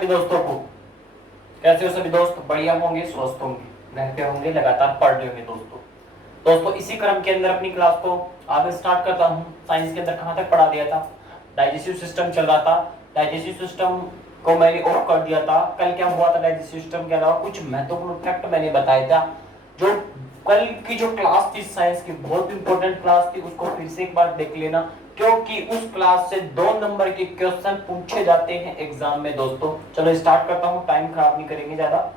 सभी दोस्तों को। कैसे हो सभी दोस्त? बढ़िया होंगे, स्वस्थ होंगे, रहते होंगे, लगातार पढ़ रहे होंगे दोस्तों इसी क्रम के अंदर अपनी क्लास को आगे स्टार्ट करता हूँ। साइंस के अंदर कहाँ तक पढ़ा दिया था? डाइजेस्टिव सिस्टम चल रहा था। डाइजेस्टिव सिस्टम को मैंने ऑफ कर दिया था। कल क्या हुआ था? डाइजेस्टिव सिस्टम के अलावा कुछ महत्वपूर्ण फैक्ट मैंने बताया था। जो कल की जो क्लास थी साइंस की, बहुत इंपॉर्टेंट क्लास थी, उसको फिर से एक बार देख लेना, क्योंकि उस क्लास से 2 नंबर के क्वेश्चन पूछे जाते हैं एग्जाम में दोस्तों। चलो स्टार्ट करता हूँ, टाइम खराब नहीं करेंगे ज्यादा।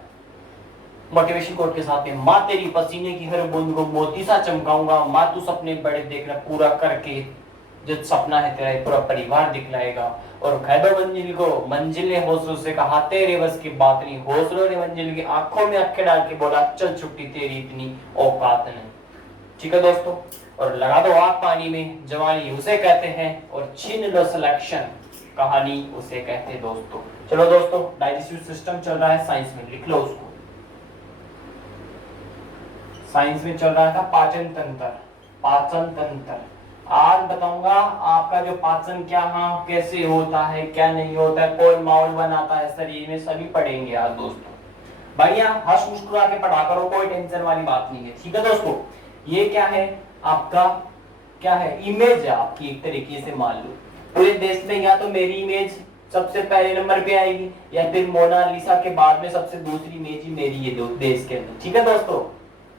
मोटिवेशन कोट के साथ में, माँ तेरी पसीने की हर बूंद को मोती सा चमकाऊंगा, माँ तू सपने बड़े देखना पूरा करके जो सपना है तेरा पूरा परिवार दिखलाएगा। और खैदो मंजिल को मंजिल ने हौसलों से कहा तेरे बस की बात नहीं, हौसलों ने मंजिल की आंखों में आंखें डाल के बोला चल छुट्टी तेरी इतनी औकात नहीं। ठीक है दोस्तों, और लगा दो आग पानी में, जवानी उसे कहते हैं, और छीन लो सिलेक्शन, कहानी उसे कहते हैं दोस्तों। चलो दोस्तों, डाइजेस्टिव सिस्टम चल रहा है साइंस में, लिख लो उसको। साइंस में चल रहा था पाचन तंत्र। पाचन तंत्र आज बताऊंगा आपका जो पाचन क्या हाँ कैसे होता है, क्या नहीं होता है, कौन माहौल बनाता है शरीर में, सभी पढ़ेंगे आज दोस्तों। बढ़िया हंस मुस्कुरा के पढ़ा करो, कोई टेंशन वाली बात नहीं है। ठीक है दोस्तों, ये क्या है आपका, क्या है, इमेज है आपकी एक तरीके से। मान लो पूरे देश में या तो मेरी इमेज सबसे पहले नंबर पे आएगी, या फिर मोनालिसा के बाद में सबसे दूसरी इमेज ही मेरी है देश के अंदर। ठीक है दोस्तों,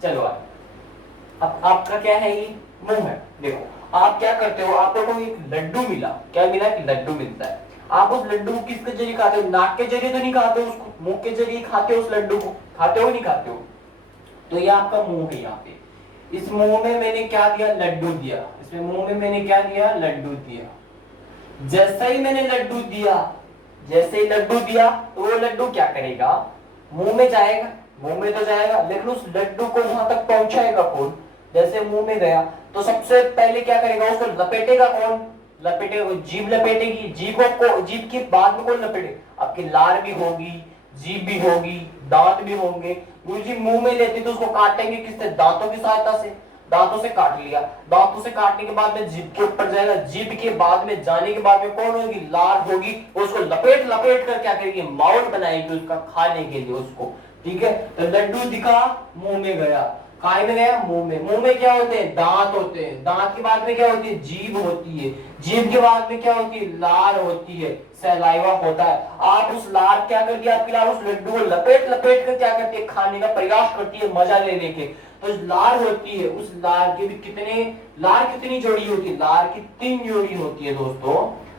चलो अब आपका क्या है, ये मुंह है। देखो आप क्या करते हो, आपको कोई एक लड्डू मिला, क्या मिला? एक लड्डू मिलता है। आप उस लड्डू को किसके जरिए खाते हो? नाक के जरिए तो नहीं खाते हो उसको, मुंह के जरिए खाते हो उस लड्डू को। खाते हो नहीं खाते हो? तो ये आपका मुंह है। यहाँ पे इस मुंह में मैंने क्या दिया? लड्डू दिया। इसमें मुंह में मैंने क्या दिया? लड्डू दिया। जैसे ही मैंने लड्डू दिया, जैसे ही लड्डू दिया तो वो लड्डू क्या करेगा? मुंह में जाएगा, मुंह में तो जाएगा, लेकिन उस लड्डू को वहां तक पहुंचाएगा कौन? जैसे मुंह में गया तो सबसे पहले क्या करेगा? उसको लपेटेगा कौन? लपेटेगा, जीभ लपेटेगी। जीभ के बाद में कौन लपेटेगा? आपकी लार भी होगी, जीभ भी होगी, दांत भी होंगे। गुरुजी मुंह में लेते तो उसको काटेंगे किससे? दांतों की सहायता से। दांतों से काट लिया, दांतों से काटने के बाद में जीभ के ऊपर जाएगा, जीभ के बाद में जाने के बाद में कौन होगी? लार होगी। उसको लपेट लपेट कर क्या करेगी? माउल बनाएगी उसका खाने के लिए उसको। ठीक है, तो लड्डू दिखा, मुंह में गया, काय में गया? मुंह में। मुंह में क्या होते हैं? दांत होते हैं। दांत के बाद में क्या होती है? जीभ होती है। जीभ के बाद में क्या होती है? लार होती है, सलाइवा होता है। आप उस लार क्या करती है? आपकी लार उस लड्डू को लपेट लपेट कर क्या करती है? खाने का प्रयास करती है, मजा लेने के। तो लार होती है, उस लार के भी लार कितनी जोड़ी होती है? लार की 3 जोड़ी होती है दोस्तों।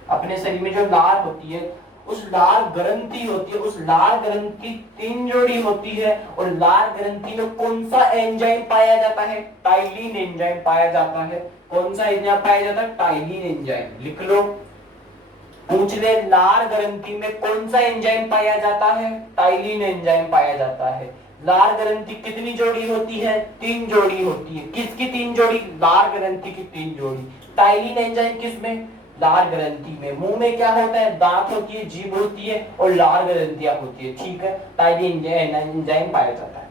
अपने शरीर में जो लार होती है, उस लार ग्रंथि होती है, उस लार ग्रंथि 3 जोड़ी होती है। और लार ग्रंथि में कौन सा एंजाइम पाया जाता है? टाइलिन एंजाइम पाया जाता है। कौन सा एंजाइम पाया जाता है? Ptyalin enzyme. लिख लो, पूछ ले, लार ग्रंथि में कौन सा एंजाइम पाया जाता है? टाइलिन एंजाइम पाया जाता है। लार ग्रंथि कितनी जोड़ी होती है? 3 जोड़ी होती है। किसकी 3 जोड़ी? लार ग्रंथि की 3 जोड़ी। टाइलिन एंजाइम किसमें? लार ग्रंथि में। मुंह में क्या होता है? दांत होती है, जीभ होती है, और लार ग्रंथियां होती है। ठीक है, टाइलिन एंजाइम पाया जाता है।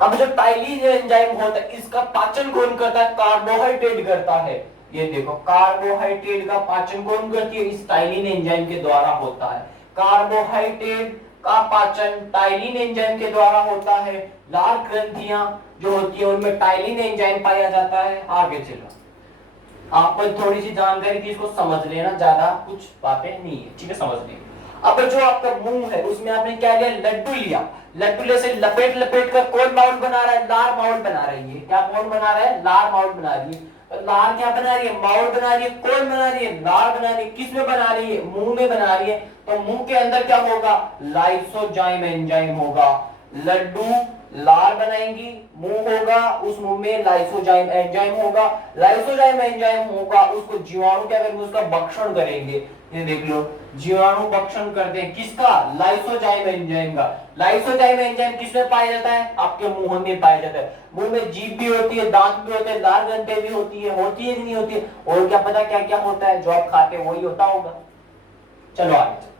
अब जो टाइलिन एंजाइम होता है, इसका पाचन कौन करता है? कार्बोहाइड्रेट करता है। ये देखो, कार्बोहाइड्रेट का पाचन कौन करती है? इस टाइलिन एंजाइम के द्वारा होता है। कार्बोहाइड्रेट का पाचन टाइलिन एंजाइम के द्वारा होता है। लार ग्रंथियां जो होती है उनमें टाइलिन एंजाइम पाया जाता है। आगे चलो, आपको थोड़ी सी जानकारी थी, इसको समझ लेना, ज्यादा कुछ बातें नहीं है। ठीक है, समझ लेंगे। अब जो आपका मुंह है उसमें आपने क्या लिया? लड्डू लिया। लड्डू ले से लपेट लपेट कर कौन माउल बना रहा है? लार माउल बना रही है। क्या माउल बना रहा है? लार माउल बना रही है। तो लार क्या बना रही है? माउल बना रही है। कौन बना रही है? लार बना रही है। किस में बना रही है? मुंह में बना रही है। तो मुंह के अंदर क्या होगा? लाइसोजाइम एंजाइम होगा। लड्डू लार बनाएंगी, मुंह होगा, उस मुंह में लाइसोजाइम एंजाइम होगा। लाइसोजाइम एंजाइम होगा, उसको जीवाणु क्या करेंगे? उसका भक्षण करेंगे। ये देख लो, जीवाणु भक्षण करते हैं किसका? लाइसोजाइम एंजाइम का। लाइसोजाइम एंजाइम किसमें पाया जाता है? आपके मुंह में पाया जाता है। मुंह में जीभ भी होती है, दांत भी होते हैं, लार ग्रंथि भी होती है कि नहीं होती है? और क्या पता क्या क्या होता है? जो आप खाते हैं वही होता होगा। चलो आगे,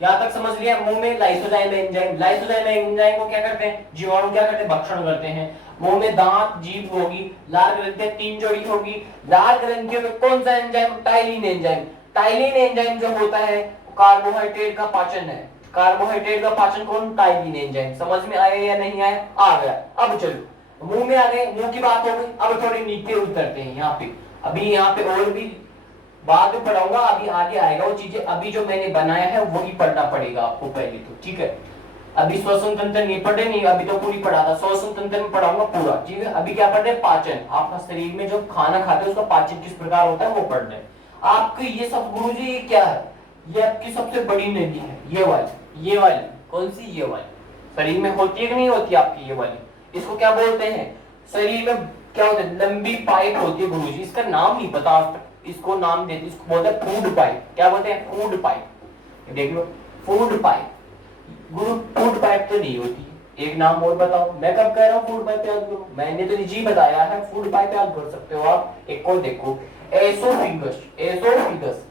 यहां तक समझ लिया। मुंह में लाइसोजाइम एंजाइम, लाइसोजाइम एंजाइम को क्या करते हैं? जीवाणु क्या करते हैं? भक्षण करते हैं। मुंह में दांत, जीभ होगी, लार ग्रंथियां 3 जोड़ी होगी। लार ग्रंथियों में कौन सा enzyme? Ptyalin enzyme. Ptyalin enzyme जो होता है कार्बोहाइड्रेट का पाचन है। कार्बोहाइड्रेट का पाचन कौन, टाइलिन एंजाइम। समझ में आया या नहीं आया, आ गया। अब चलो मुंह में आ गए, मुंह की बात हो गई। अब थोड़ी नीचे उतरते हैं यहाँ पे। अभी यहाँ पे और भी बाद में पढ़ाऊंगा, अभी आगे आएगा वो चीजें। अभी जो मैंने बनाया है वही पढ़ना पड़ेगा आपको पहले तो, ठीक है। अभी श्वसन तंत्र नहीं पढ़े, नहीं अभी तो पूरी पढ़ा था, श्वसन तंत्र में पढ़ाऊंगा पूरा, ठीक है। अभी क्या पढ़ रहे हैं, पाचन। आपका शरीर में जो खाना खाते हैं उसका पाचन किस प्रकार होता है वो पढ़ रहे हैं। आपके ये सब गुरुजी, ये क्या है, ये आपकी सबसे बड़ी नली है, ये वाली। ये वाली कौन सी, ये वाली शरीर में होती है कि नहीं होती आपकी, ये वाली। इसको क्या बोलते हैं, शरीर में क्या होता है, लंबी पाइप होती है गुरुजी, इसका नाम नहीं पता आज तक। इसको नाम देते, इसको बोलते हैं फूड पाइप। क्या बोलते हैं, फूड पाइप। देख लो, फूड पाइप। गुरु फूड पाइप तो नहीं होती, एक नाम और बताओ। मैं कब कह रहा हूँ फूड पाइप याद करो, मैंने तो जी बताया है, फूड पाइप याद कर सकते हो आप। एक को देखो, एसोफिगस। एसोफिगस,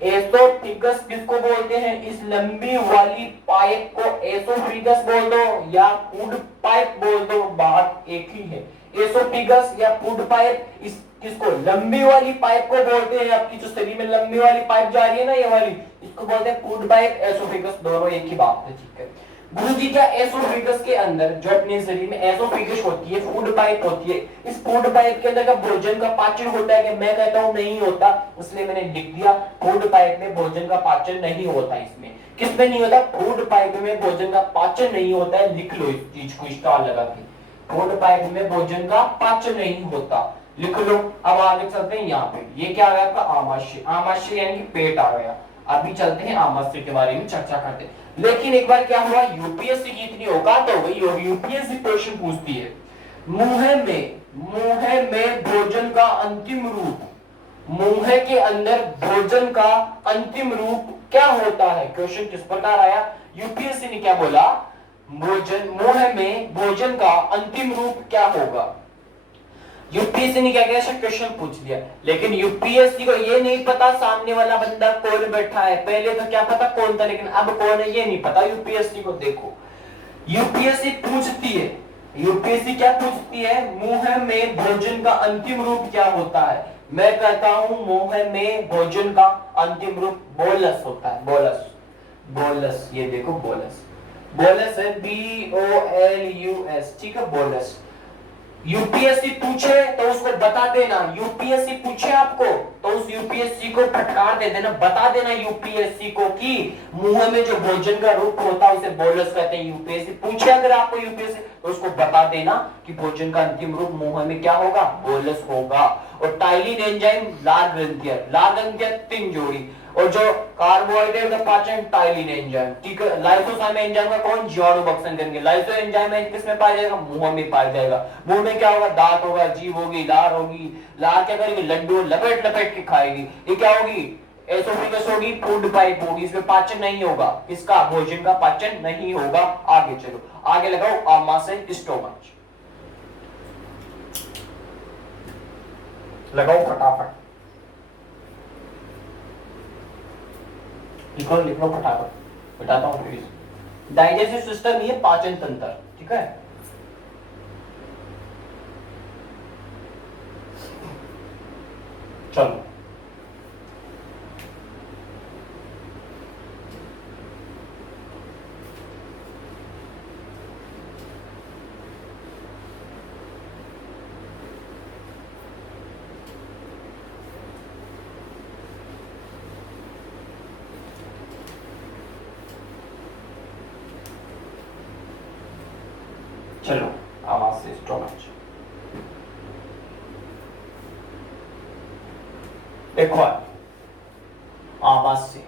एसोफिगस किसको बोलते हैं, इस लंबी वाली पाइप को एसोफिगस बोल दो या फूड पाइप बोल दो, बात एक ही है। एसोफिगस या फूड पाइप, इस किसको, लंबी वाली पाइप को बोलते हैं। आपकी जो शरीर में लंबी वाली पाइप जा रही है ना, ये वाली, इसको बोलते हैं फूड पाइप, एसोफिगस, दोनों एक ही बात है, ठीक है। गुरुजी क्या, एसोफिगस के अंदर जो अपने शरीर में एसोफिगस होती है, फूड पाइप होती है, इस फूड पाइप के अंदर का भोजन का पाचन होता है कि मैं कहता हूं नहीं होता, इसलिए मैंने लिख दिया फूड पाइप में भोजन का पाचन नहीं होता। इसमें किसमें नहीं होता, फूड पाइप में भोजन का पाचन नहीं होता है। लिख लो इस चीज को स्टार लगा के, फूड पाइप में भोजन का पाचन नहीं होता, लिख लो। अब आगे चलते हैं यहाँ पे, ये क्या आ गया आपका, आमाशय। आमाशय यानी कि पेट आ गया। अभी चलते हैं आमाशय के बारे में चर्चा करते हैं। लेकिन एक बार क्या हुआ, यूपीएससी की इतनी औकात हो गई, और यूपीएससी क्वेश्चन पूछती है, मुंह में भोजन का अंतिम रूप, मुंह के अंदर भोजन का अंतिम रूप क्या होता है। क्वेश्चन किस प्रकार आया, यूपीएससी ने क्या बोला, भोजन, मुंह में भोजन का अंतिम रूप क्या होगा। यूपीएससी ने क्या किया, क्वेश्चन पूछ लिया, लेकिन यूपीएससी को ये नहीं पता सामने वाला बंदा कौन बैठा है। पहले तो क्या पता कौन था, लेकिन अब कौन है ये नहीं पता यूपीएससी को। देखो यूपीएससी पूछती है, यूपीएससी क्या पूछती है, मुंह में भोजन का अंतिम रूप क्या होता है। मैं कहता हूं मुंह में भोजन का अंतिम रूप बोलस होता है, बोलस। बोलस, ये देखो बोलस, बोलस है, BOLUS, ठीक है, बोलस। यूपीएससी पूछे तो उसको बता देना, यूपीएससी पूछे आपको तो उस यूपीएससी को फटकार दे देना, बता देना यूपीएससी को कि मुंह में जो भोजन का रूप होता है उसे बोलस कहते हैं। यूपीएससी पूछे अगर आपको, यूपीएससी तो उसको बता देना कि भोजन का अंतिम रूप मुंह में क्या होगा, बोलस होगा। और टाइलिन एंजाइम लाल ग्रंथियां, लाल ग्रंथियां 3 जोड़ी, और जो कार्बोहाइड्रेट का पाचन टाइलिन एंजाइम, ठीक है। लाइसोसोम एंजाइम का कौन, जीवाणु भक्षण करेंगे। लाइसो एंजाइम किस में पाया जाएगा, मुंह में पाया जाएगा। मुंह में क्या होगा, दांत होगा, जीभ होगी, लार होगी। लार क्या करेगी, लड्डू लपेट लपेट के खाएगी। ये क्या होगी, एसोफेगस होगी, फूड पाइप होगी, इसमें पाचन नहीं होगा, इसका भोजन का पाचन नहीं होगा। आगे चलो, आगे लगाओ, आमाशय, स्टोमच लगाओ फटाफट, लिख लो फटाफट, बताता हूँ प्लीज। डाइजेस्टिव सिस्टम ये पाचन तंत्र, ठीक है। चलो चलो आवाज से स्टोमच देखो, आवाज से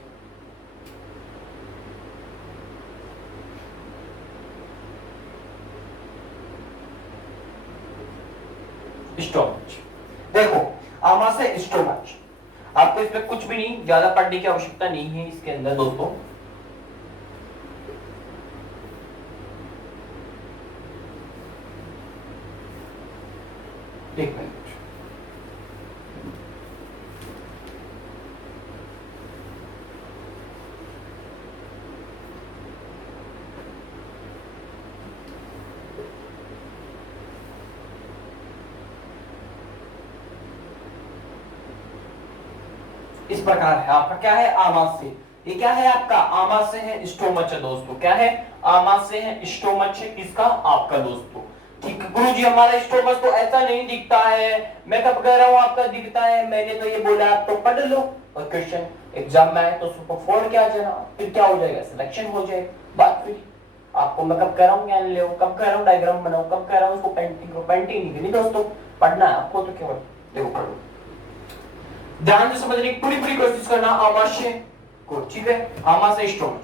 स्टोमच। देखो आवाज से स्टोमच, आपको इसमें कुछ भी नहीं ज्यादा पढ़ने की आवश्यकता नहीं है इसके अंदर दोस्तों। एक मिनट, इस प्रकार है आपका क्या है, आमाशय। ये क्या है आपका, आमाशय है, स्टोमच है दोस्तों, क्या है, आमाशय है, स्टोमच है, किसका, आपका दोस्तों। ठीक है गुरुजी, हमारा स्टोमच तो ऐसा नहीं दिखता है, मैं कब कह रहा हूँ आपका दिखता है, मैंने तो ये बोला, आप तो पढ़ लो और क्वेश्चन एग्जाम में आए तो उसको फोड़ के आ जाना, फिर क्या हो जाएगा, सिलेक्शन हो जाएगा, बात फिर आपको मैं कब कह रहा हूँ ज्ञान ले, कब कह रहा हूँ डायग्राम बनाओ, कब कह रहा हूँ उसको पेंटिंग करो, पेंटिंग नहीं करनी दोस्तों, पढ़ना है आपको तो केवल, देखो पढ़ो, ध्यान से समझने की पूरी पूरी कोशिश करना आमाशय को, ठीक है, आमाशय स्टोमच।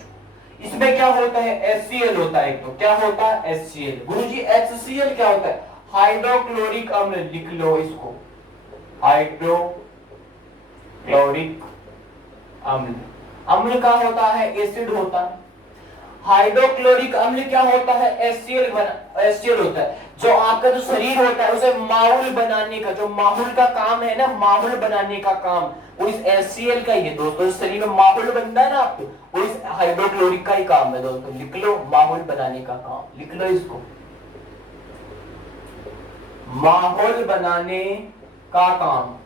इसमें क्या होता है, HCl होता है, एक तो क्या होता है HCl, गुरुजी HCl क्या होता है, हाइड्रोक्लोरिक अम्ल, लिख लो इसको, हाइड्रोक्लोरिक अम्ल, अम्ल का होता है, एसिड होता है, हाइड्रोक्लोरिक अम्ल क्या होता है, HCl होता है, जो आपका जो शरीर होता है उसे माहौल बनाने का, जो माहौल का काम है ना, माहौल बनाने का काम वो इस HCl का ही है दोस्तों, शरीर में माहौल बनता है ना आपको, वो इस हाइड्रोक्लोरिक का ही काम है दोस्तों, लिख लो माहौल बनाने का काम, लिख लो इसको, माहौल बनाने का काम,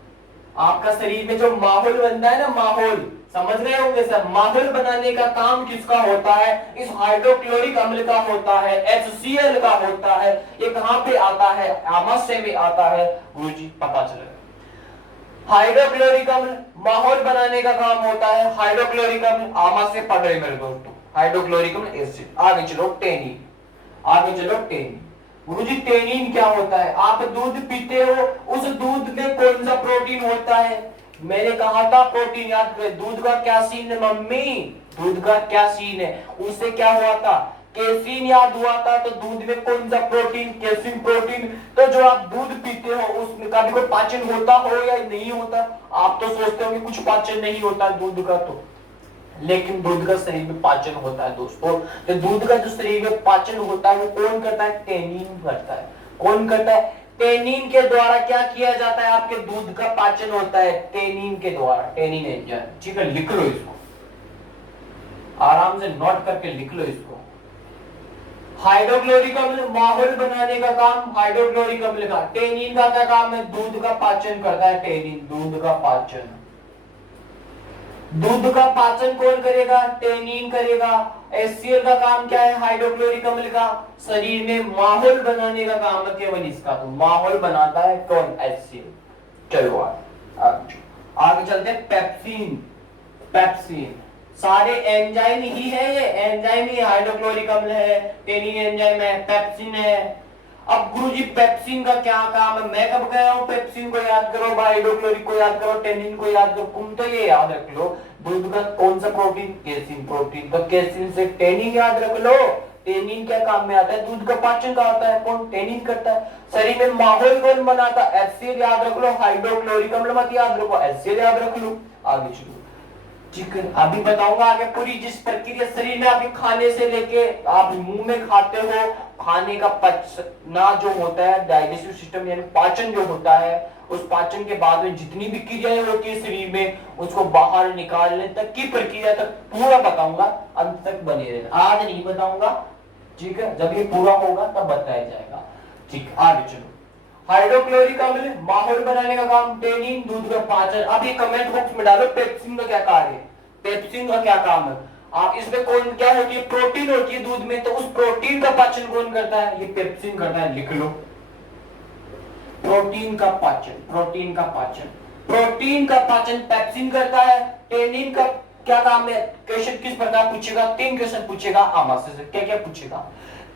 आपका शरीर में जो माहौल बनता है ना, माहौल समझ रहे होंगे सर, माहौल बनाने का काम किसका होता है, इस हाइड्रोक्लोरिक अम्ल का होता है, HCl का होता है, ये कहां पे आता है, आमाशय में आता है, गुरुजी पता चलेगा। हाइड्रोक्लोरिक अम्ल माहौल बनाने का काम होता है, हाइड्रोक्लोरिक अम्ल आमाशय पढ़ रहे मेरे दोस्तों, हाइड्रोक्लोरिक अम्ल एसिड, आगे चलो टेनिन, आगे चलो टेनिन, गुरुजी टेनिन क्या होता है, आप दूध पीते हो, उस दूध में कौन सा प्रोटीन होता है, मैंने कहा था प्रोटीन याद करें, दूध का क्या सीन है मम्मी, दूध का क्या सीन है, उससे क्या हुआ था, केसीन याद हुआ था, तो दूध में कौन सा प्रोटीन, केसीन प्रोटीन, तो जो आप दूध पीते हो उसमें कभी कोई पाचन होता हो या नहीं होता, आप तो सोचते हो कि कुछ पाचन नहीं होता दूध का, तो लेकिन दूध का शरीर में पाचन होता है दोस्तों, तो दूध का जो शरीर में पाचन होता है वो कौन करता है, टेनिन करता है, कौन करता है, टेनिन के द्वारा क्या किया जाता है, आपके दूध का पाचन होता है टेनिन के द्वारा, टेनिन एंजाइम, ठीक है, लिख लो इसको, आराम से नोट करके लिख लो इसको, हाइड्रोक्लोरिक अम्ल माहौल बनाने का काम, हाइड्रोक्लोरिक अम्ल का, टेनिन का क्या काम है, दूध का पाचन करता है, टेनिन दूध का पाचन, दूध का पाचन कौन करेगा, टेनिन करेगा, HCl का काम क्या है, हाइड्रोक्लोरिक अम्ल का, शरीर में माहौल बनाने का काम है केवल इसका, तो माहौल बनाता है कौन, HCl। चलो आगे चलते हैं, पेप्सिन, पेप्सिन सारे एंजाइम ही है, ये एंजाइम ही, हाइड्रोक्लोरिक अम्ल है, टेनिन एंजाइम है, पेप्सिन है। अब गुरुजी पेप्सिन का क्या काम है, मैं कब कह रहा हूं पेप्सिन को याद करो, हाइड्रोक्लोरिक को याद करो, टेनिन को याद करो, तुम तो ये याद रख लो दूध का कौन सा प्रोटीन, केसिन प्रोटीन, तो केसिन से टेनिन याद रख लो, टेनिन क्या काम में आता है, दूध का पाचन का होता है, कौन, टेनिन करता है, शरीर में माहौल कौन बनाता है, HCl याद रख लो, हाइड्रोक्लोरिक अम्ल मत याद रखो, HCl याद रख लो, आगे चलो, ठीक है, अभी बताऊंगा आगे पूरी जिस प्रक्रिया शरीर में आपके खाने से लेके आप मुंह में खाते हो, खाने का पचना जो होता है, डाइजेस्टिव सिस्टम यानी पाचन जो होता है, उस पाचन के बाद में जितनी भी क्रियाएं होती है शरीर में, उसको बाहर निकालने तक की प्रक्रिया तक पूरा बताऊंगा, अंत तक बने रहना, आज नहीं बताऊंगा, ठीक है, जब ये पूरा होगा तब बताया जाएगा, ठीक, आगे चलो, हाइड्रोक्लोरिक अम्ल माहौल बनाने का काम, टेनिन दूध का पाचन, अब ये कमेंट बॉक्स में डालो पेप्सिन का क्या कार्य है, पेप्सिन का क्या काम है, आप इसमें कौन क्या होती है, प्रोटीन होती है दूध में, तो उस प्रोटीन का पाचन कौन करता है, ये पेप्सिन करता है, लिख लो, प्रोटीन का पाचन, प्रोटीन का पाचन, प्रोटीन का पाचन पेप्सिन करता है, टेनिन का क्या काम है, क्वेश्चन किस प्रकार पूछेगा, 3 क्वेश्चन पूछेगा आमाशय से, क्या क्या पूछेगा,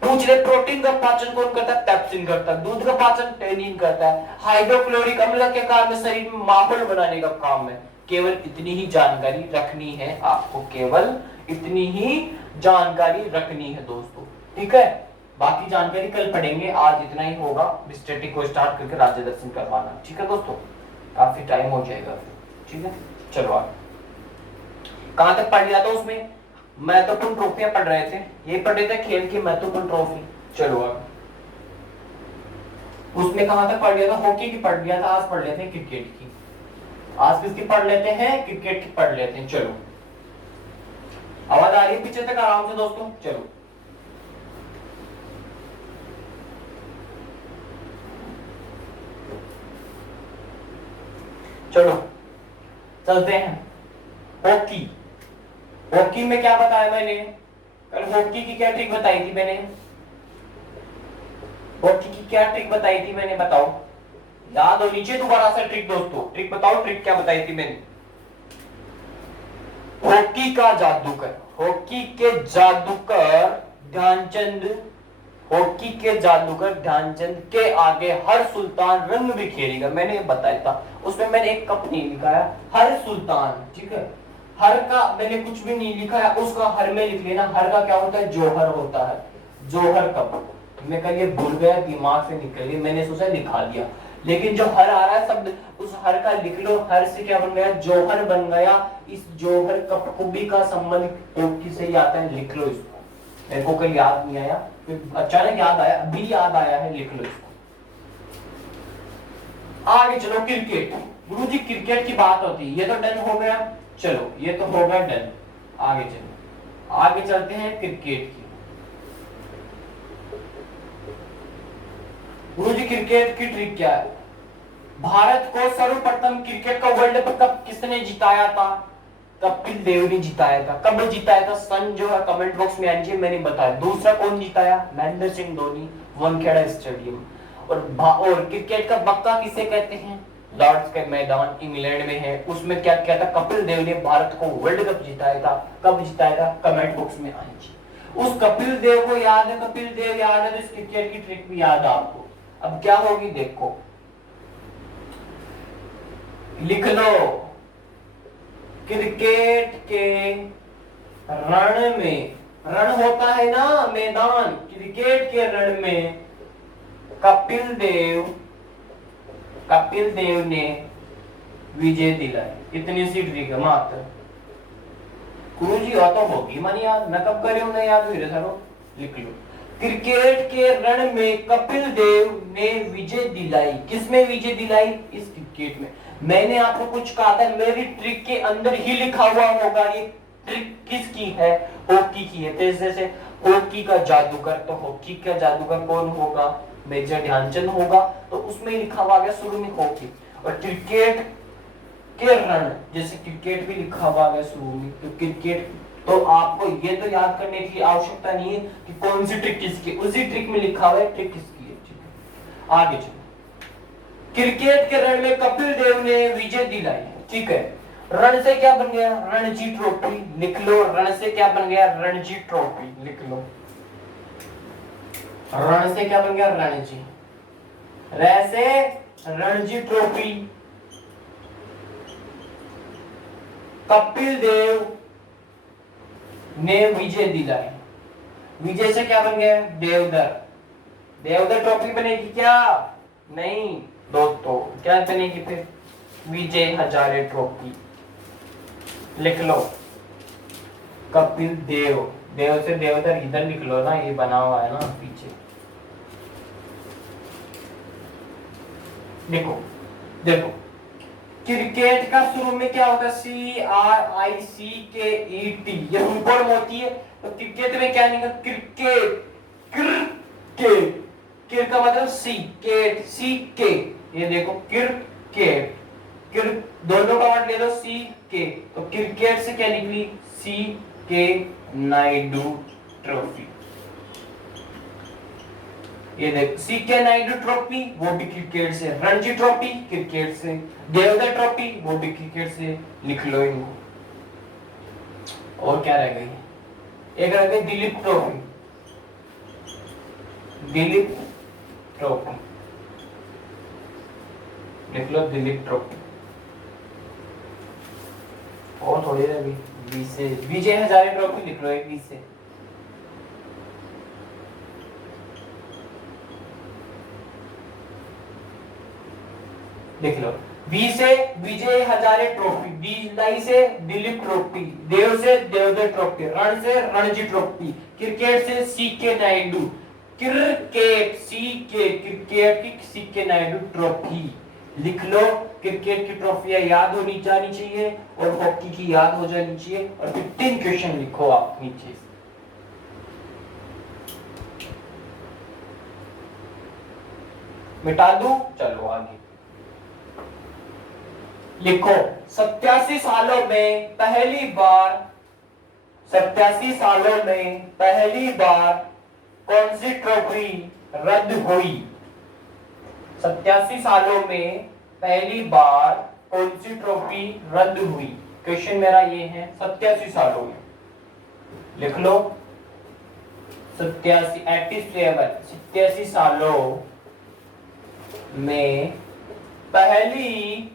पूछ रहे प्रोटीन का पाचन कौन करता है, पेप्सिन करता है, दूध का पाचन टेनिन करता है, हाइड्रोक्लोरिक अम्ल का क्या काम है, शरीर में माहौल बनाने का काम है, केवल इतनी ही जानकारी रखनी है आपको, केवल इतनी ही जानकारी रखनी है दोस्तों, ठीक है, बाकी जानकारी कल पढ़ेंगे, आज इतना ही होगा, स्टैटिक को स्टार्ट करके राज्य दर्शन करवाना, ठीक है दोस्तों, काफी टाइम हो जाएगा, ठीक है, चलो आगे, कहां तक पढ़ लिया था उसमें, महत्वपूर्ण ट्रॉफियां पढ़ रहे थे, ये पढ़ रहे थे खेल की महत्वपूर्ण ट्रॉफी, चलो आगे, उसमें कहां तक पढ़ लिया था, हॉकी की पढ़ लिया था, आज पढ़ लेते हैं क्रिकेट की, आज किसकी पढ़ लेते हैं, क्रिकेट की पढ़ लेते हैं, चलो, आवाज आ रही है पीछे तक आराम से दोस्तों, चलो, चलो चलते हैं, हॉकी, हॉकी में क्या बताया मैंने कल? हॉकी की क्या ट्रिक बताई थी मैंने? हॉकी की क्या ट्रिक बताई थी मैंने? बताओ, याद हो नीचे दोबारा से ट्रिक दोस्तों, ट्रिक बताओ, ट्रिक क्या बताई थी मैंने? हॉकी का जादूगर, हॉकी के जादूगर ध्यानचंद, हॉकी के जादूगर ध्यानचंद के आगे हर सुल्तान रंग बिखेरेगा, मैंने बताया था। उसमें मैंने एक कप नहीं लिखा है, हर सुल्तान, ठीक है। हर का मैंने कुछ भी नहीं लिखा है, उसका हर में लिख लेना। हर का क्या होता है? जोहर होता है, जोहर कप। मैं कल ये भूल गया, दिमाग से निकल गया, मैंने सोचा लिखा दिया, लेकिन जो हर आ रहा है शब्द, उस हर का लिख लो। हर से क्या बन गया? जोहर बन गया। इस जोहर कप खूबी का संबंध हॉकी से ही आता है, लिख लो इसको। मेरे को कल याद नहीं आया, अचानक याद आया, अभी याद आया है, लिख लो इसको। आगे चलो, क्रिकेट। गुरुजी क्रिकेट की बात होती है, ये तो डन हो गया, चलो ये तो हो गया डन। आगे चलो, आगे चलते हैं क्रिकेट की। गुरुजी क्रिकेट की ट्रिक क्या है? भारत को सर्वप्रथम क्रिकेट का वर्ल्ड कप किसने जिताया था? कपिल देव ने जिताया था। कब जिताया था? सन जो है कमेंट बॉक्स में आइए, मैंने बताया। दूसरा कौन जिताया? महेंद्र सिंह धोनी, वानखेड़ा स्टेडियम। और क्रिकेट का मक्का किसे कहते हैं? लॉर्ड्स के मैदान इंग्लैंड में है, उसमें क्या किया था? कपिल देव ने भारत को वर्ल्ड कप जिताया था। कब जिताया था? कमेंट बॉक्स में आइए। उस कपिल देव को याद है? कपिल देव याद है तो इस क्रिकेट की ट्रिक भी याद है आपको। अब क्या होगी देखो, लिख लो। क्रिकेट के रण में, रण होता है ना मैदान, क्रिकेट के रण में कपिल देव ने विजय दिलाई। इतनी सी ट्रिक है मात्र। गुरुजी तो होगी मन याद, मैं कब कर ना याद हुई सरो, लिख लो। क्रिकेट के रण में कपिल देव ने विजय दिलाई। किसमें विजय दिलाई? इस क्रिकेट में। मैंने आपको कुछ कहा था, मेरी ट्रिक के अंदर ही लिखा हुआ होगा। ये ट्रिक किसकी है? हॉकी की है। जैसे हॉकी का जादूगर, तो हॉकी का जादूगर कौन होगा? मेजर ध्यानचंद होगा। तो उसमें लिखा हुआ गया शुरू में हॉकी। और क्रिकेट के रण, जैसे क्रिकेट भी लिखा हुआ है शुरू में, तो क्रिकेट, तो आपको ये तो याद करने की आवश्यकता नहीं है कि कौन सी ट्रिक किसकी, उसी ट्रिक में लिखा हुआ है ट्रिक किसकी है, ठीक है। आगे चलो, क्रिकेट के रण में कपिल देव ने विजय दिलाई, ठीक है। रण से क्या बन गया? रणजी ट्रॉफी, लिख लो। रण से क्या बन गया? रणजी ट्रॉफी, लिख लो। रण से क्या बन गया? रणजी। रे से रणजी ट्रॉफी। कपिल देव ने विजय दिलाई। विजय से क्या बन गया? देवधर। देवधर ट्रॉफी बनेगी क्या? नहीं दोस्तों, क्या बनेगी फिर? विजय हजारे ट्रॉफी, लिख लो। कपिल देव, देव से देवधर इधर लिख लो ना, ये बना हुआ है ना पीछे, देखो देखो। क्रिकेट का शुरू में क्या होता है? CRICKET, ये फॉर्म होती है। तो क्रिकेट में क्या निकला? क्रिकेट, क्रिकेट, किर का मतलब सी, केट, सी के, ये देखो क्रिकेट, किर दोनों का वर्ड ले लो, सी के। तो क्रिकेट से क्या निकली? सी के नायडू ट्रॉफी। ये देख, सी के नायडू ट्रॉफी, वो भी क्रिकेट से। रणजी ट्रॉफी क्रिकेट से। देवधर ट्रॉफी, वो भी क्रिकेट से। लिख लो इनको। और क्या रह गई? एक रह गई दिलीप ट्रॉफी, दिलीप ट्रॉफी, लिख लो दिलीप ट्रॉफी। और थोड़ी रह गई, विजय हजारे ट्रॉफी, लिख लो एक 20 से। देख लो, बी से विजय हजारे ट्रॉफी, दिलाई से दिलीप ट्रॉफी, देव से देवधर ट्रॉफी, रण से रणजी ट्रॉफी, क्रिकेट से सी के नायडू, क्रिकेट सी के, क्रिकेट की सी के नायडू ट्रॉफी, लिख लो। क्रिकेट की ट्रॉफियां याद होनी जानी चाहिए और हॉकी की याद हो जानी चाहिए। और 15 क्वेश्चन लिखो आप नीचे। मिटा दूं? चलो आगे लिखो। 87 सालों में पहली बार 87 सालों में पहली बार कौन सी ट्रॉफी रद्द हुई? 87 सालों में पहली बार कौन सी ट्रॉफी रद्द हुई? क्वेश्चन मेरा ये है, 87 सालों में लिख लो। 87 सालों में पहली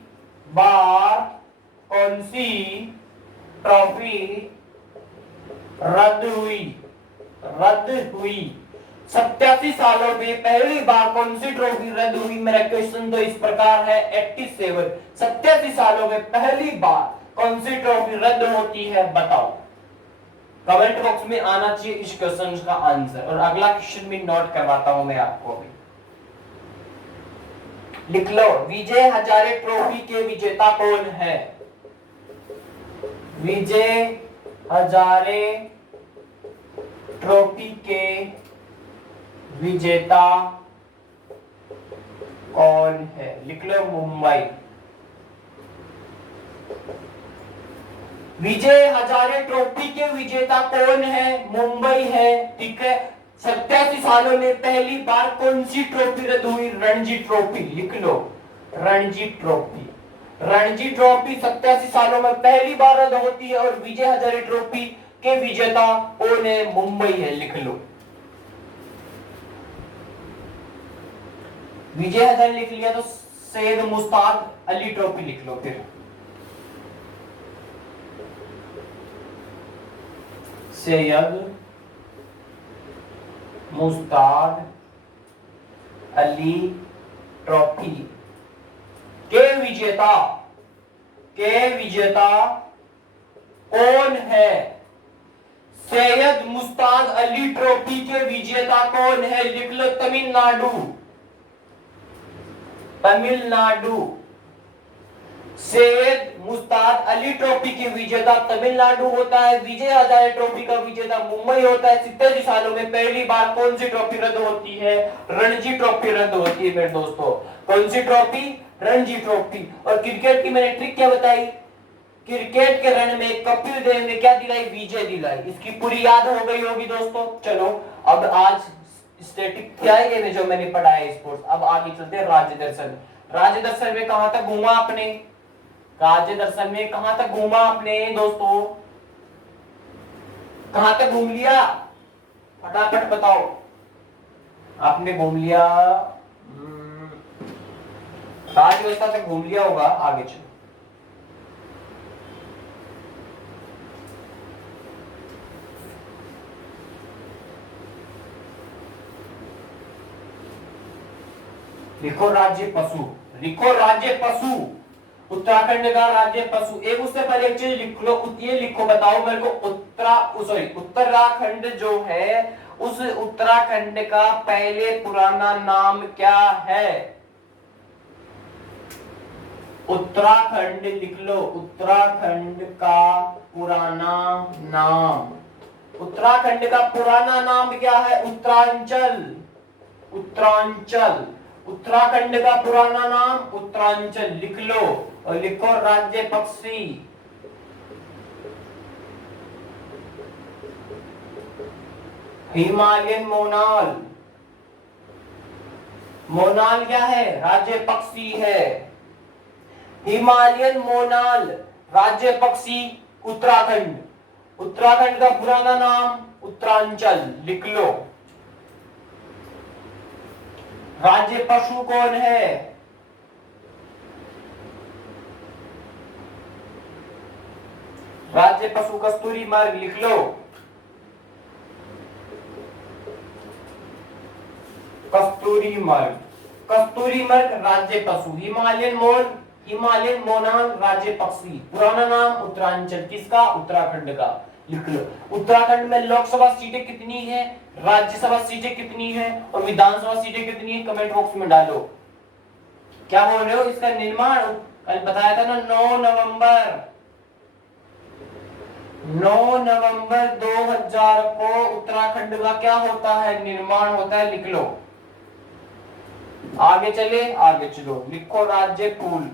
बार कौन सी ट्रॉफी रद्द हुई? रद्द हुई। 87 सालों में पहली बार कौन सी ट्रॉफी रद्द हुई? मेरा क्वेश्चन तो इस प्रकार है 87 सालों में पहली बार कौन सी ट्रॉफी रद्द होती है, बताओ। कमेंट बॉक्स में आना चाहिए इस क्वेश्चन का आंसर। और अगला क्वेश्चन भी नोट करवाता हूं मैं आपको अभी। लिख लो, विजय हजारे ट्रॉफी के विजेता कौन है? विजय हजारे ट्रॉफी के विजेता कौन है? लिख लो, मुंबई। विजय हजारे ट्रॉफी के विजेता कौन है? मुंबई है, ठीक है। 87 सालों में पहली बार कौन सी ट्रॉफी रद्द हुई? रणजी ट्रॉफी। लिख लो, रणजी ट्रॉफी। रणजी ट्रॉफी 87 सालों में पहली बार रद्द होती है। और विजय हजारे ट्रॉफी के विजेता कौन है? मुंबई है, लिख लो। विजय हजारे लिख लिया तो सैयद मुश्ताक अली ट्रॉफी लिख लो। फिर सैयद मुश्ताक अली ट्रॉफी के विजेता कौन है? सैयद मुश्ताक अली ट्रॉफी के विजेता कौन है? लिख लो, तमिलनाडु। सैयद मुश्ताक अली ट्रॉफी के विजेता तमिलनाडु होता है। विजय हजारे ट्रॉफी का विजेता मुंबई होता है। 87 सालों में पहली बार कौन सी ट्रॉफी रद्द होती है? रणजी ट्रॉफी रद्द होती है मेरे दोस्तों। कौन सी ट्रॉफी? रणजी ट्रॉफी। और क्रिकेट की मैंने ट्रिक क्या बताई? क्रिकेट के रण में कपिल देव ने क्या दिलाई? विजय दिलाई। इसकी पूरी याद हो गई होगी दोस्तों। चलो, अब आज स्टैटिक क्या है ये जो मैंने पढ़ा है स्पोर्ट्स। अब आगे चलते हैं राज्य दर्शन। राज्य दर्शन में कहां तक घूमा आपने? राज्य दर्शन में कहां तक घूमा आपने दोस्तों? कहां तक घूम लिया? फटाफट बताओ। आपने घूम लिया, राज्य व्यवस्था तक घूम लिया होगा। आगे चलो, लिखो राज्य पशु। लिखो राज्य पशु। उत्तराखंड का राज्य पशु। एक उससे पहले एक चीज लिख लो, ये लिखो, बताओ मेरे को, उत्तराखंड जो है, उस उत्तराखंड का पहले पुराना नाम क्या है? उत्तराखंड लिख लो, उत्तराखंड का पुराना नाम। उत्तराखंड का पुराना नाम क्या है? उत्तरांचल। उत्तरांचल। उत्तराखंड का पुराना नाम उत्तरांचल लिख लो। और लिखो राज्य पक्षी। हिमालयन मोनाल। मोनाल क्या है? राज्य पक्षी है। हिमालयन मोनाल राज्य पक्षी उत्तराखंड। उत्तराखंड का पुराना नाम उत्तरांचल लिख लो। राज्य पशु कौन है? राज्य पशु कस्तूरी मृग लिख लो। कस्तूरी मृग। कस्तूरी मृग राज्य पशु। हिमालयन मोनाल राज्य पक्षी। पुराना नाम उत्तरांचल। किसका? उत्तराखंड का। लिख लो। उत्तराखंड में लोकसभा सीटें कितनी है, राज्यसभा सीटें कितनी है और विधानसभा सीटें कितनी है? कमेंट बॉक्स में डालो। क्या बोल रहे हो? इसका निर्माण कल बताया था ना, 9 नवंबर 2000 को उत्तराखंड का क्या होता है? निर्माण होता है। लिख लो। आगे चले, आगे चलो। लिखो राज्य फूल,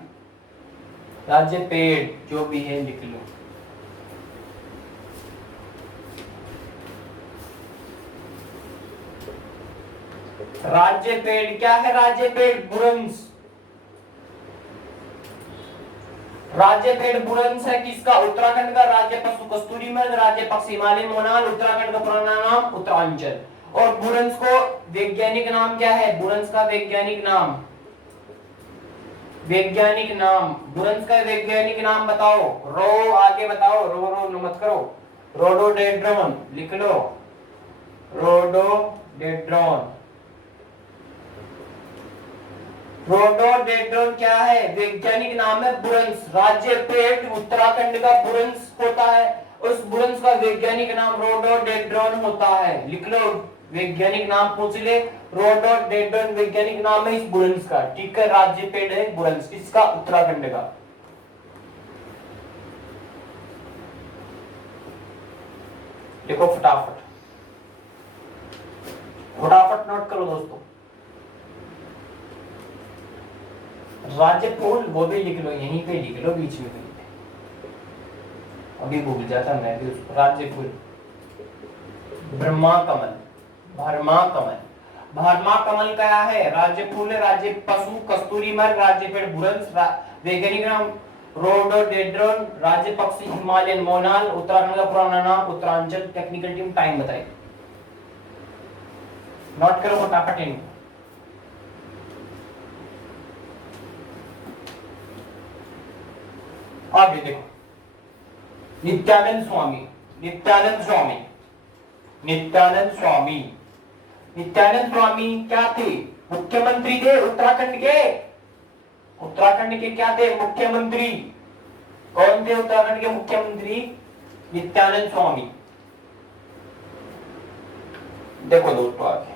राज्य पेड़, जो भी है लिख लो। राज्य पेड़ क्या है? राज्य पेड़ बुरंस। राज्य पेड़ बुरंस है किसका? उत्तराखंड का। राज्य पशु कस्तूरी मृग, राज्य पक्षी हिमालयन मोनाल, उत्तराखंड का पुराना नाम उत्तरांचल। और बुरंस को वैज्ञानिक नाम क्या है? बुरंस का वैज्ञानिक नाम, वैज्ञानिक नाम, बुरंस का वैज्ञानिक नाम बताओ। रो आगे बताओ, रो रो मत करो। रोडोडेंड्रॉन लिख लो, रोडोडेंड्रॉन। रोडोडेंड्रॉन क्या है? वैज्ञानिक नाम है बुरंस। राज्य पेड़ उत्तराखंड का बुरंस होता है, उस बुरंस का वैज्ञानिक नाम रोडोडेंड्रॉन होता है। लिख लो, वैज्ञानिक नाम पूछ ले, रोडोडेंड्रॉन वैज्ञानिक नाम है इस बुरंस का। ठीक है, राज्य पेड़ है बुरंस किसका? उत्तराखंड का। देखो फटाफट फटाफट नोट करो दोस्तों। राज्य फूल वो भी लिख लो, यहीं पे लिख लो बीच में कहीं पे, अभी भूल जाता मैं भी उसको। राज्य फूल ब्रह्मा कमल, भरमा कमल। भरमा कमल क्या है? राज्य फूल है। राज्य पशु कस्तूरी मृग, राज्य पेड़ बुरंस, वैज्ञानिक नाम रोडोडेंड्रॉन, राज्य पक्षी हिमालयन मोनाल, उत्तराखंड का पुराना नाम उत्तरांचल। टेक्निकल टीम टाइम बताए, नोट करो फटाफट इनको। आगे देखो, नित्यानंद स्वामी, नित्यानंद स्वामी, नित्यानंद स्वामी, नित्यानंद स्वामी क्या थे? मुख्यमंत्री थे उत्तराखंड के। उत्तराखंड के क्या थे? मुख्यमंत्री। कौन थे उत्तराखंड के मुख्यमंत्री? नित्यानंद स्वामी। देखो दोस्तों आगे,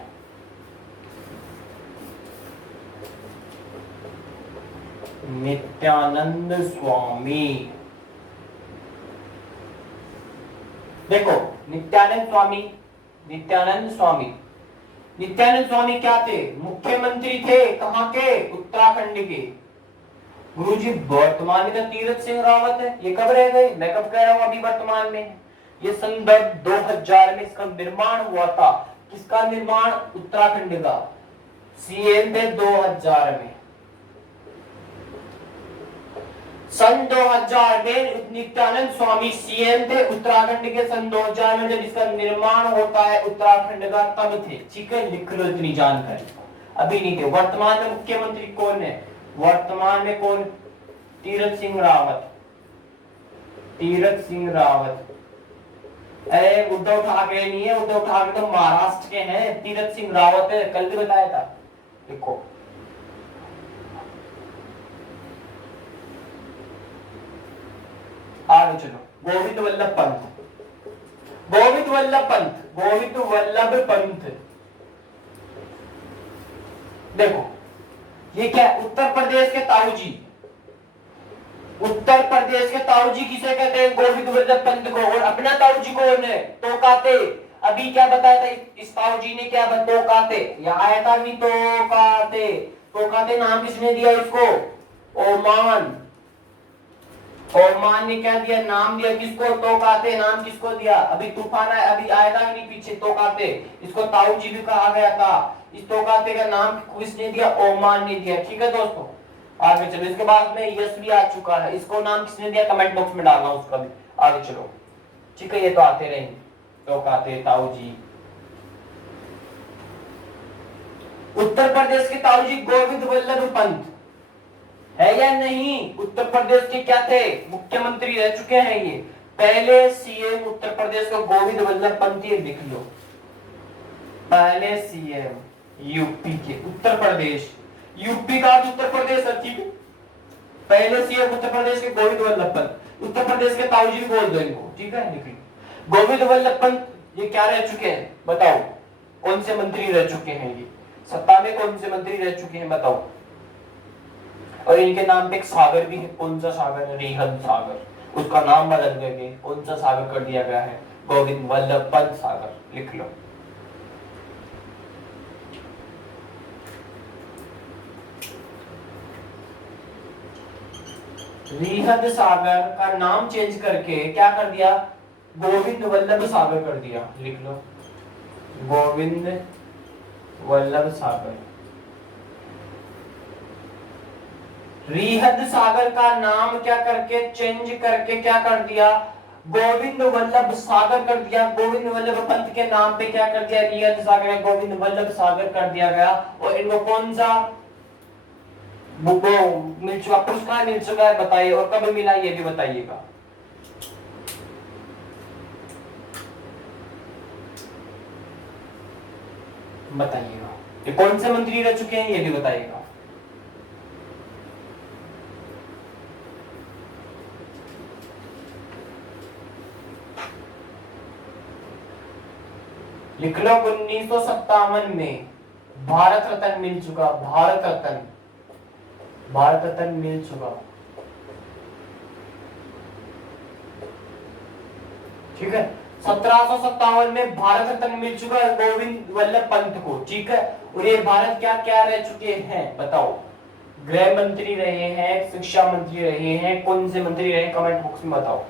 नित्यानंद स्वामी। देखो नित्यानंद स्वामी, नित्यानंद स्वामी, नित्यानंद स्वामी क्या थे? मुख्यमंत्री थे। कहां के? उत्तराखंड के। गुरुजी वर्तमान में तीरथ सिंह रावत है, ये कब रह गए? मैं कब कह रहा हूं? अभी वर्तमान में। ये सन 2000 में इसका निर्माण हुआ था। किसका निर्माण? उत्तराखंड का। सीएम थे 2000 में। सन 2000 में नित्यानंद स्वामी सीएम थे उत्तराखंड के। सन 2000 में जब इसका निर्माण होता है उत्तराखंड का, तब थे। ठीक है, लिख लो इतनी जानकारी, अभी नहीं थे। वर्तमान में मुख्यमंत्री कौन है? वर्तमान में कौन? तीरथ सिंह रावत, तीरथ सिंह रावत। अरे उद्धव ठाकरे नहीं है, उद्धव ठाकरे तो महाराष्ट्र के हैं, तीरथ सिंह रावत है, कल भी बताया था। देखो आगे चलो, गोविंद वल्लभ पंत, गोविंद वल्लभ पंत, गोविंद वल्लभ पंत। देखो ये क्या? उत्तर प्रदेश के ताऊजी, उत्तर प्रदेश के ताऊजी किसे कहते हैं? गोविंद वल्लभ पंत को। और अपना ताऊजी कौन है? तोकाते। अभी क्या बताया था इस ताऊजी ने? क्या तोकाते, यहाँ आया था नहीं? तोकाते, तोकाते नाम किसने दिया इसको? ओमान। ओमान ने क्या दिया? नाम दिया किसको? तोकाते। नाम किसको दिया? अभी तूफान है, अभी आएगा नहीं पीछे, तोकाते। इसको ताऊजी भी कहा गया था। इस तोकाते का नाम किसने दिया? ओमान ने दिया। ठीक है दोस्तों, आगे चलो। इसके बाद में यस भी आ चुका है, इसको नाम किसने दिया? कमेंट बॉक्स में डालना उसका भी। आगे चलो, ठीक है, ये तो आते रहेंगे, तोकाते, ताऊजी। उत्तर प्रदेश के ताऊजी गोविंद वल्लभ पंत है या नहीं? उत्तर प्रदेश के क्या थे? मुख्यमंत्री रह चुके हैं ये। पहले सीएम उत्तर प्रदेश का गोविंद वल्लभ पंत, ये लिख लो। पहले सीएम यूपी के, उत्तर प्रदेश, यूपी का उत्तर प्रदेश है। ठीक है, पहले सीएम उत्तर प्रदेश के गोविंद वल्लभ पंत। उत्तर प्रदेश के ताऊजी बोल दो इनको। ठीक है, लिख लो। गोविंद वल्लभ पंत ये क्या रह चुके हैं? बताओ, कौन से मंत्री रह चुके हैं? ये सत्ता में कौन से मंत्री रह चुके हैं? बताओ। और इनके नाम पे एक सागर भी है। कौन सा सागर? रिहंद सागर। उसका नाम बदल करके कौन सा सागर कर दिया गया है? गोविंद वल्लभ पंत सागर। लिख लो। रिहंद सागर का नाम चेंज करके क्या कर दिया? गोविंद वल्लभ सागर कर दिया। लिख लो, गोविंद वल्लभ सागर। रिहद सागर का नाम क्या करके चेंज करके क्या कर दिया, गोविंद वल्लभ सागर कर दिया। गोविंद वल्लभ पंत के नाम पे क्या कर दिया, रिहद सागर गोविंद वल्लभ सागर कर दिया गया। और इनको कौन सा वो मिल चुका, पुरस्कार मिल चुका है, बताइए। और कब मिला ये भी बताइएगा। बताइएगा ये कौन से मंत्री रह चुके हैं, ये भी बताइएगा। लिख लो 1957 में भारत रत्न मिल चुका, भारत रत्न, भारत रत्न मिल चुका। ठीक है, 1757 में भारत रत्न मिल चुका है गोविंद वल्लभ पंत को। ठीक है, और ये भारत क्या क्या रह चुके हैं बताओ। गृह मंत्री रहे हैं, शिक्षा मंत्री रहे हैं, कौन से मंत्री रहे, कमेंट बॉक्स में बताओ।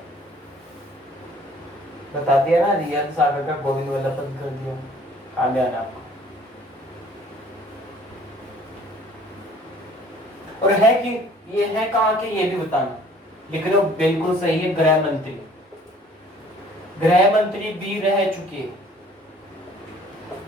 बता दिया ना, रिहद सागर का गोविंद वल्लभ पंत कर दिया। आगे आना आपको। और है कि ये है कहां के, ये भी बताना। लिख लो, बिल्कुल सही है, गृह मंत्री। गृह मंत्री भी रह चुके,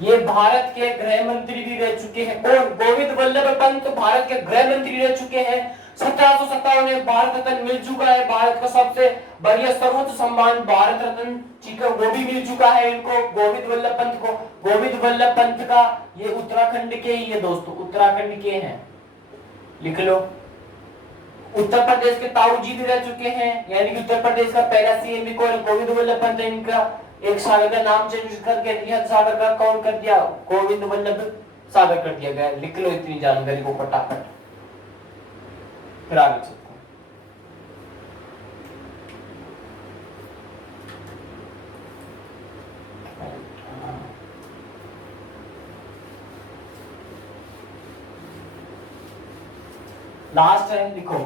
ये भारत के गृह मंत्री भी रह चुके हैं। कौन, गोविंद वल्लभ पंत भारत के गृह मंत्री रह चुके हैं। 1757 में भारत रत्न मिल चुका है, भारत का सबसे बढ़िया सर्वोच्च सम्मान भारत रत्न, ठीक है, वो भी मिल चुका है इनको, गोविंद वल्लभ पंत को। गोविंद वल्लभ पंत का ये उत्तराखंड के ही है दोस्तों, उत्तराखंड के हैं। लिख लो, उत्तर प्रदेश के ताऊ जी भी रह चुके हैं, यानी कि उत्तर प्रदेश का पहला सीएम भी कौन, गोविंद वल्लभ पंत। इनका एक सागर का नाम चेंज करके रिहद सागर का कौन कर दिया, गोविंद वल्लभ सागर कर दिया गया। लिख लो इतनी जानकारी को फटाफट, फिर आगे चलते हैं। लास्ट है, लिखो,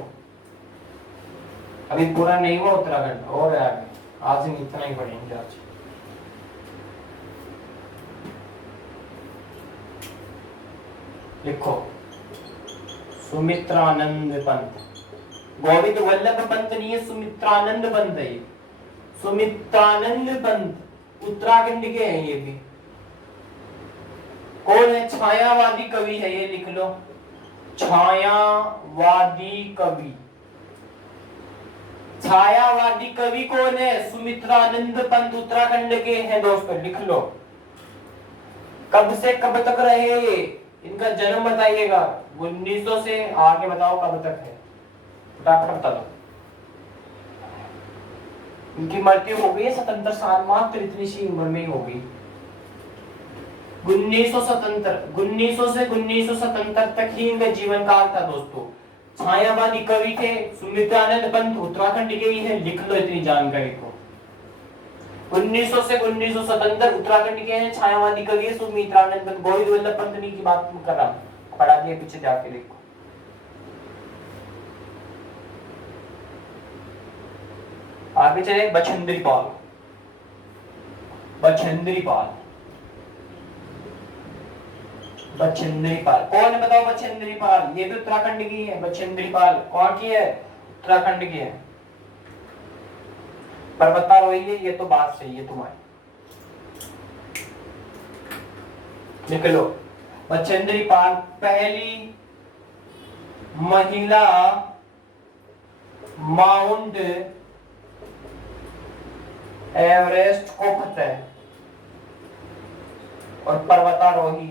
अभी पूरा नहीं हुआ उत्तराखंड, और है आगे, आज इतना ही पढ़ेंगे आज। लिखो, सुमित्रानंद पंत, गोविंद वल्लभ पंत नहीं है, सुमित्रानंद पंत है ये। सुमित्रानंद पंत उत्तराखंड के हैं ये भी। कौन है, छायावादी कवि है ये, लिख लो, छायावादी कवि। छायावादी कवि कौन है, सुमित्रानंद पंत उत्तराखंड के हैं दोस्तों, लिख लो। कब से कब तक रहे ये, इनका जन्म बताइएगा। 1900 से आगे बताओ कब तक है, फटाफट बता दो। इनकी मृत्यु हो गई है 77 साल, मात्र इतनी सी उम्र में ही हो गई। 1977 से 1977 तक ही इनका जीवन काल था दोस्तों। छायावादी कवि थे, सुमित्रानंद पंत उत्तराखंड के ही है, लिख लो इतनी जानकारी को। 1900 से 1977 उत्तराखंड के हैं, छायावादी कवि है सुमित्रानंद पंत। गोविंद वल्लभ पंत की बात कर रहा हूं, पढ़ा दिया पीछे जाके देखो। आगे चले, बछेंद्री पाल। बछेंद्री पाल, बछेंद्री पाल कौन है बताओ। बछेंद्री पाल ये भी उत्तराखंड की है। बछेंद्री पाल कौन की है, उत्तराखंड की है। पर्वतारोही है, ये तो बात सही है तुम्हारी, लिख लो। बछेंद्री पाल पहली महिला माउंट एवरेस्ट को फतेह, और पर्वतारोही।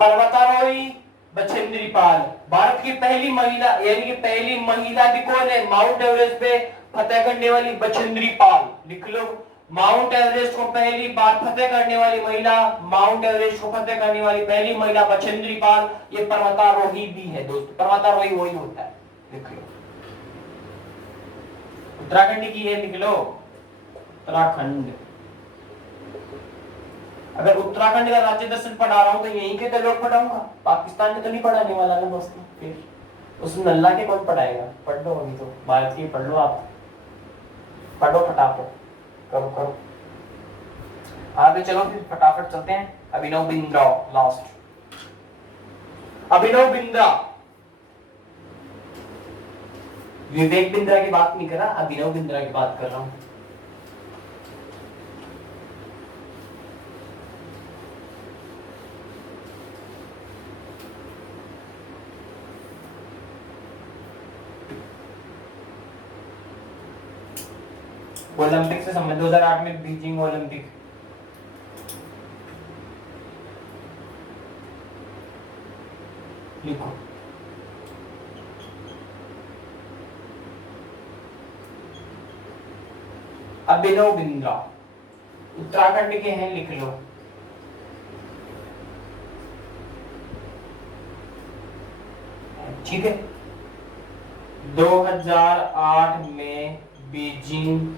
पर्वतारोही बछेंद्री पाल, भारत की पहली महिला, यानी कि पहली महिला भी कौन है, माउंट एवरेस्ट पे फतेह करने वाली बछेंद्री पाल। लिख लो, माउंट एवरेस्ट को पहली बार फतेह करने वाली महिला, माउंट एवरेस्ट को फतेह करने वाली पहली महिला बछेंद्री पाल। ये पर्वतारोही भी है दोस्तों, पर्वतारोही वही होता है, लिख लो। उत्तराखंड की है, लिख लो, उत्तराखंड। अगर उत्तराखंड का राज्य दर्शन पढ़ा रहा हूं तो यहीं के तो लोग पढ़ाऊंगा, पाकिस्तान में तो नहीं पढ़ाने वाला ना दोस्तों। फिर उस नल्ला के कौन पढ़ाएगा, पढ़ लो अभी तो, भारत की पढ़ लो, आप पढ़ो फटाफट। करो करो, आगे चलो फिर फटाफट चलते हैं। अभिनव बिंद्रा लास्ट, अभिनव बिंद्रा, विवेक बिंद्रा की बात नहीं कर रहा, अभिनव बिंद्रा की बात कर रहा हूं। ओलंपिक से संबंधित 2008 में बीजिंग ओलंपिक, लिखो। अभिनव बिंद्रा उत्तराखंड के हैं, लिख लो। ठीक है, 2008 में बीजिंग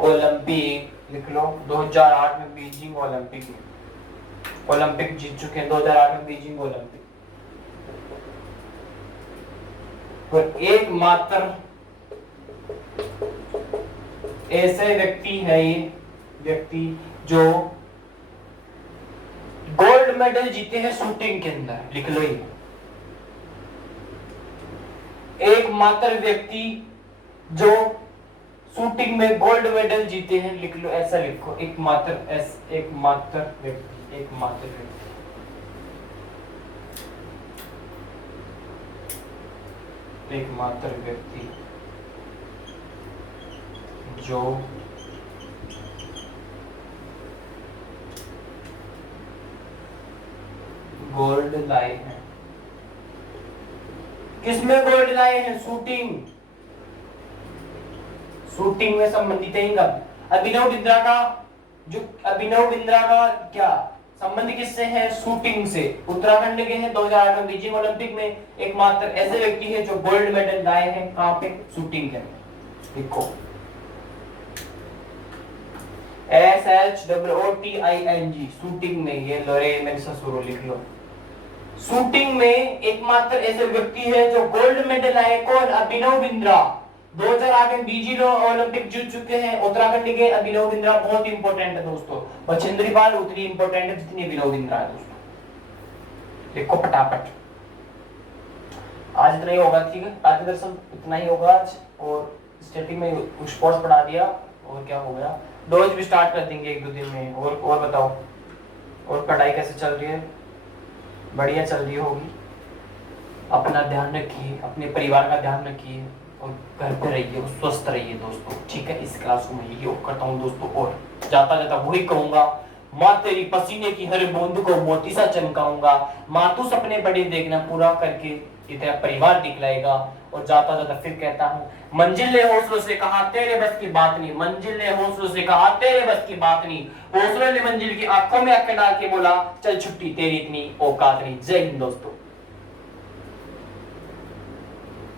ओलंपिक, लिख लो। 2008 में बीजिंग ओलंपिक, ओलंपिक जीत चुके हैं 2008 में बीजिंग ओलंपिक। और एकमात्र ऐसे व्यक्ति है ये व्यक्ति जो गोल्ड मेडल जीते हैं शूटिंग के अंदर, लिख लो। ये एकमात्र व्यक्ति जो शूटिंग में गोल्ड मेडल जीते हैं, लिख लो, ऐसा लिखो। एकमात्र व्यक्ति, एकमात्र व्यक्ति, एकमात्र व्यक्ति जो गोल्ड लाए हैं। किसमें गोल्ड लाए हैं? शूटिंग, शूटिंग में संबंधित है। अभिनव बिंद्रा का क्या संबंध किससे है? शूटिंग से। उत्तराखंड के हैं, 2008 में बीजिंग ओलंपिक में एकमात्र ऐसे व्यक्ति है जो गोल्ड मेडल लाए हैं। कहां पे? शूटिंग के अंदर। लिखो SHOOTING, शूटिंग में। ये लोरे मेरे ससुरो, लिख लो। शूटिंग में एकमात्र ऐसे व्यक्ति है जो गोल्ड मेडल लाए। कौन? अभिनव बिंद्रा। 2008 में बीजिंग ओलंपिक जीत चुके हैं उत्तराखंड के अभिनव बिंद्रा। बहुत इंपॉर्टेंट है दोस्तों। बछेंद्री पाल उतनी इंपॉर्टेंट है जितनी अभिनव बिंद्रा है दोस्तों। देखो फटाफट, आज इतना ही होगा। ठीक है, आज दर्शन इतना ही होगा आज। और स्टैटिक में कुछ स्पोर्ट्स पढ़ा दिया। और क्या हो गया, डोज भी स्टार्ट कर देंगे 1-2 दिन में। और बताओ, और पढ़ाई कैसे चल रही है? बढ़िया चल रही होगी। अपना ध्यान रखिए, अपने परिवार का ध्यान रखिए और घर पे रहिए और स्वस्थ रहिए दोस्तों। ठीक है, इस क्लास को मैं यही करता हूँ दोस्तों। और जाता जाता वही कहूंगा, माँ तेरी पसीने की हर बूंद को मोती सा चमकाऊंगा। माँ तू सपने बड़े देखना, पूरा करके ये तेरा परिवार दिखलाएगा। और जाता जाता फिर कहता हूँ, मंजिल ने हौसलों से कहा तेरे बस की बात नहीं। मंजिल ने हौसलों से कहा तेरे बस की बात नहीं। हौसलों ने मंजिल की आंखों में आंखें डाल के बोला, चल छुट्टी तेरी इतनी औकात नहीं। जय हिंद दोस्तों।